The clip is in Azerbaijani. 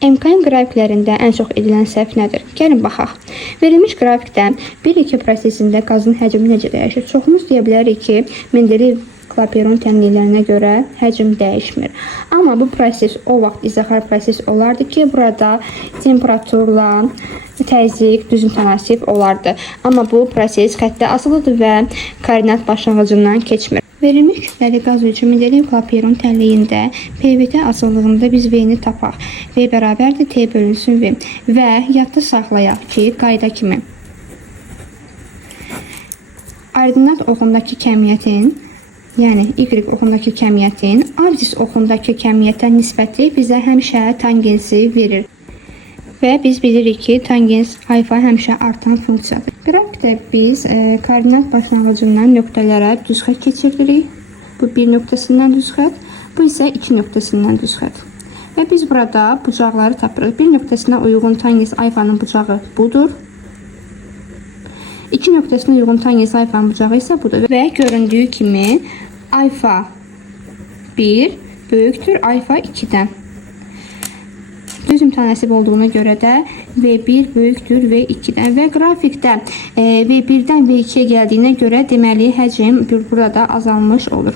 MKM qrafiklərində ən çox edilən səhv nədir? Gəlin baxaq. Verilmiş qrafikdə 1-2 prosesində qazın həcmi necə dəyişir? Çoxumuz deyə bilərik ki, Mendeleyev Clapeyron tənliklərinə görə həcm dəyişmir. Amma bu proses o vaxt izaxar proses olardı ki, burada temperaturla təzyiq düzüm tənasib olardı. Amma bu proses xəttə asılıdır və koordinat başlanğıcından keçmir. Verilmiş kütləli qaz üçün Mendeleyev Clapeyron tənliyində PVT azalığında biz V-ni tapaq. V bərabərdir T bölünsün V. Və yadda saxlayaq ki, qayda kimi ordinat oxundakı kəmiyyətin, yəni Y oxundakı kəmiyyətin absis oxundakı kəmiyyətə nisbəti bizə həmişə tangensi verir. Və biz bilirik ki, tangens alfa həmişə artan funksiyadır. Qrafikdə biz koordinat başlanğıcından nöqtələrə düz xətt keçiririk. Bu 1 nöqtəsindən düz xətt, bu isə 2 nöqtəsindən düz xətt. Və biz burada bucaqları tapırıq. 1 nöqtəsinə uyğun tangens alfanın bucağı budur. 2 nöqtəsinə uyğun tangens alfanın bucağı isə budur. Və göründüyü kimi alfa 1 böyükdür alfa 2-dən. Düzüm tənasib olduğuna görə də V1 böyükdür V2-dən və qrafikdə V1-dən V2-yə gəldiyinə görə deməli həcm burada azalmış olur.